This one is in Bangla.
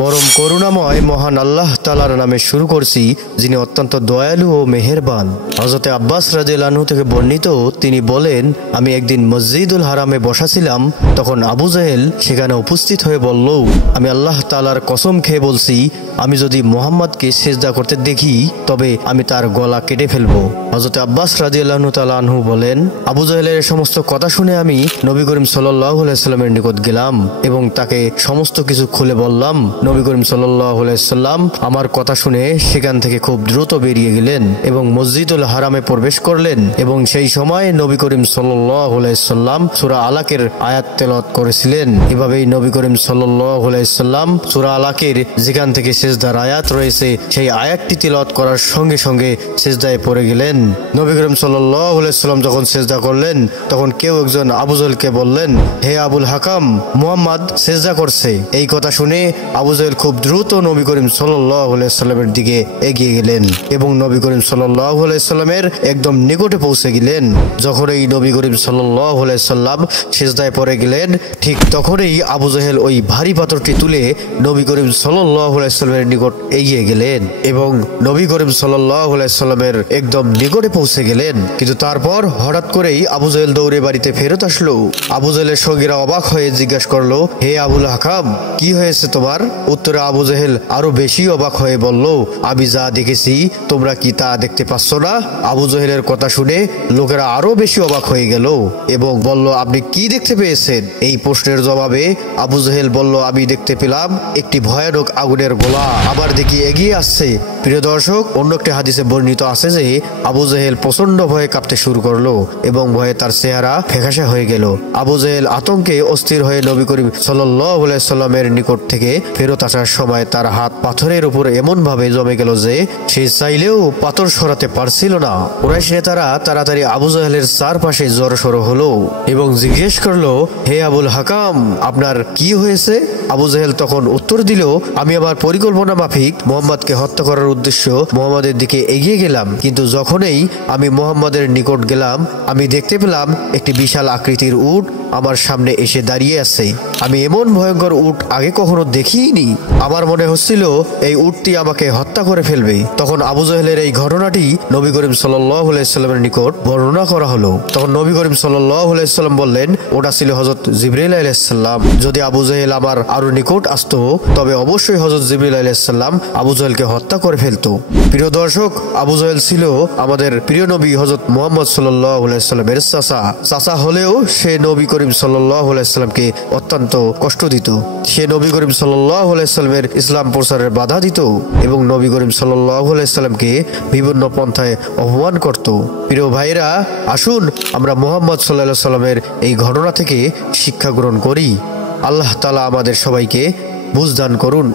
পরম করুণাময় মহান আল্লাহ তাআলার নামে শুরু করছি, যিনি অত্যন্ত দয়ালু ও মেহেরবান। হযরত আব্বাস রাদিয়াল্লাহু আনহু থেকে বর্ণিত, তিনি বলেন, আমি একদিন মসজিদুল হারামে বসা ছিলাম। তখন আবু জাহেল সেখানে উপস্থিত হয়ে বলল, আমি আল্লাহ তাআলার কসম খেয়ে বলছি, আমি যদি মুহাম্মদকে সিজদা করতে দেখি তবে আমি তার গলা কেটে ফেলবো। হযরত আব্বাস রাদিয়াল্লাহু তাআলা আনহু বলেন, আবু জাহেলের সমস্ত কথা শুনে আমি নবী করিম সাল্লাল্লাহু আলাইহি ওয়াসাল্লামের নিকট গেলাম এবং তাকে সমস্ত কিছু খুলে বললাম। নবী করিম সাল্লাল্লাহু আলাইহি ওয়াসাল্লাম আমার কথা শুনে সেখান থেকে খুব দ্রুত বেরিয়ে গেলেন এবং মসজিদুল হারামে প্রবেশ করলেন এবং সেই সময় নবী করিম সাল্লাল্লাহু আলাইহি ওয়াসাল্লাম সূরা আলাকের আয়াত তেলাওয়াত করেছিলেন। এভাবেই নবী করিম সাল্লাল্লাহু আলাইহি ওয়াসাল্লাম সূরা আলাকের যেখান থেকে সিজদার আয়াত রয়েছে সেই আয়াতটি তেলাওয়াত করার সঙ্গে সঙ্গে সিজদায় পড়ে গেলেন। নবী করিম সাল্লাল্লাহু আলাইহি ওয়াসাল্লাম যখন সিজদা করলেন তখন কেউ একজন আবু জাহেলকে বললেন, হে আবুল হাকাম, মুহাম্মদ সিজদা করছে। এই কথা শুনে আবু জাহেল খুব দ্রুত নবী করিম সাল্লাল্লাহু আলাইহি ওয়াসাল্লামের দিকে এগিয়ে গেলেন এবং নবী করিম সাল্লাল্লাহু আলাইহি ওয়াসাল্লামের একদম নিকটে পৌঁছে গেলেন। যখন এই নবী করিম সাল্লাল্লাহু আলাইহি ওয়াসাল্লাম সিজদায় পড়ে গেলেন, ঠিক তখনই আবু জাহেল ওই ভারী পাথরটি তুলে নবী করিম সাল্লাল্লাহু আলাইহি ওয়াসাল্লামের নিকট এগিয়ে গেলেন এবং নবী করিম সাল্লাল্লাহু আলাইহি ওয়াসাল্লামের একদম নিকটে পৌঁছে গেলেন। কিন্তু তারপর হঠাৎ করেই আবু জাহেল দৌড়ে বাড়িতে ফেরত আসলো। আবু জাহেলের সঙ্গীরা অবাক হয়ে জিজ্ঞাসা করলো, হে আবুল হাকাম, কি হয়েছে তোমার? উত্তরে আবু জাহেল আরো বেশি অবাক হয়ে বলল, আমি যা দেখেছি তোমরা কি তা দেখতে পাচ্ছ না? আবু জাহেলের কথা শুনে লোকেরা আরো বেশি অবাক হয়ে গেল এবং বলল, আপনি কি দেখতে পেয়েছেন? এই প্রশ্নের জবাবে আবু জাহেল বলল, আমি দেখতে পেলাম একটি ভয়ানক আগুনের গোলা আবার দেখি এগিয়ে আসছে। প্রিয় দর্শক, অন্য একটি হাদিসে বর্ণিত আছে যে আবু জাহেল প্রচন্ড ভয়ে কাঁপতে শুরু করলো এবং ভয়ে তার চেহারা ফ্যাকাশে হয়ে গেল। আবু জাহেল আতঙ্কে অস্থির হয়ে নবী করিম সাল্লাল্লাহু আলাইহি ওয়াসাল্লামের নিকট থেকে ফেরত আসার সময় তার হাত পাথরের উপর এমন ভাবে জমে গেল যে সে চাইলেও পাথর সরাতে পারছিল না। কুরাইশ নেতারা তাড়াতাড়ি আবু জাহেলের চারপাশে জড়সড় হলো এবং জিজ্ঞেস করলো, হে আবুল হাকাম, আপনার কি হয়েছে? আবু জাহেল তখন উত্তর দিল, আমি আমার পরিকল্পনা মাফিক মুহাম্মদকে হত্যা করার উদ্দেশ্য মুহাম্মদের দিকে এগিয়ে গেলাম, কিন্তু যখনই আমি মুহাম্মদের নিকট গেলাম আমি দেখতে পেলাম একটি বিশাল আকৃতির উট আমার সামনে এসে দাঁড়িয়ে আছে। আমি এমন ভয়ঙ্কর উট আগে কখনো দেখিনি। আমার মনে হচ্ছিল এই উটটি আমাকে হত্যা করে ফেলবে। তখন আবু জাহেলের এই ঘটনাটি নবী করিম সাল্লাল্লাহু আলাইহি ওয়াসাল্লামের নিকট বর্ণনা করা হলো। তখন নবী করিম সাল্লাল্লাহু আলাইহি ওয়াসাল্লাম বললেন, ওটা ছিল হযরত জিবরাইল আলাইহিস সালাম। যদি আবু জাহেল আমার আরো নিকট আসতো তবে অবশ্যই হযরত জিবরাইল আলাইহিস সালাম আবু জাহেলকে হত্যা করে ফেলতো। প্রিয় দর্শক, আবু জাহেল ছিল আমাদের প্রিয় নবী হযরত মুহাম্মদ সাল্লাল্লাহু আলাইহি ওয়াসাল্লামের চাচা হলেও সে নবী করিম সাল্লাল্লাহু আলাইহি ওয়াসাল্লামকে অত্যন্ত কষ্ট দিত। সে নবী করিম সাল্লাল্লাহু আলাইহি ওয়াসাল্লামের ইসলাম প্রচারের বাধা দিত এবং নবী করিম সাল্লাল্লাহু আলাইহি ওয়াসাল্লামকে বিভিন্ন পন্থায় অপমান করত। প্রিয় ভাইরা, আসুন আমরা মুহাম্মদ সাল্লাল্লাহু আলাইহি ওয়াসাল্লামের এই ঘটনা থেকে শিক্ষা গ্রহণ করি। আল্লাহ তাআলা আমাদের সবাইকে বুঝ দান করুন।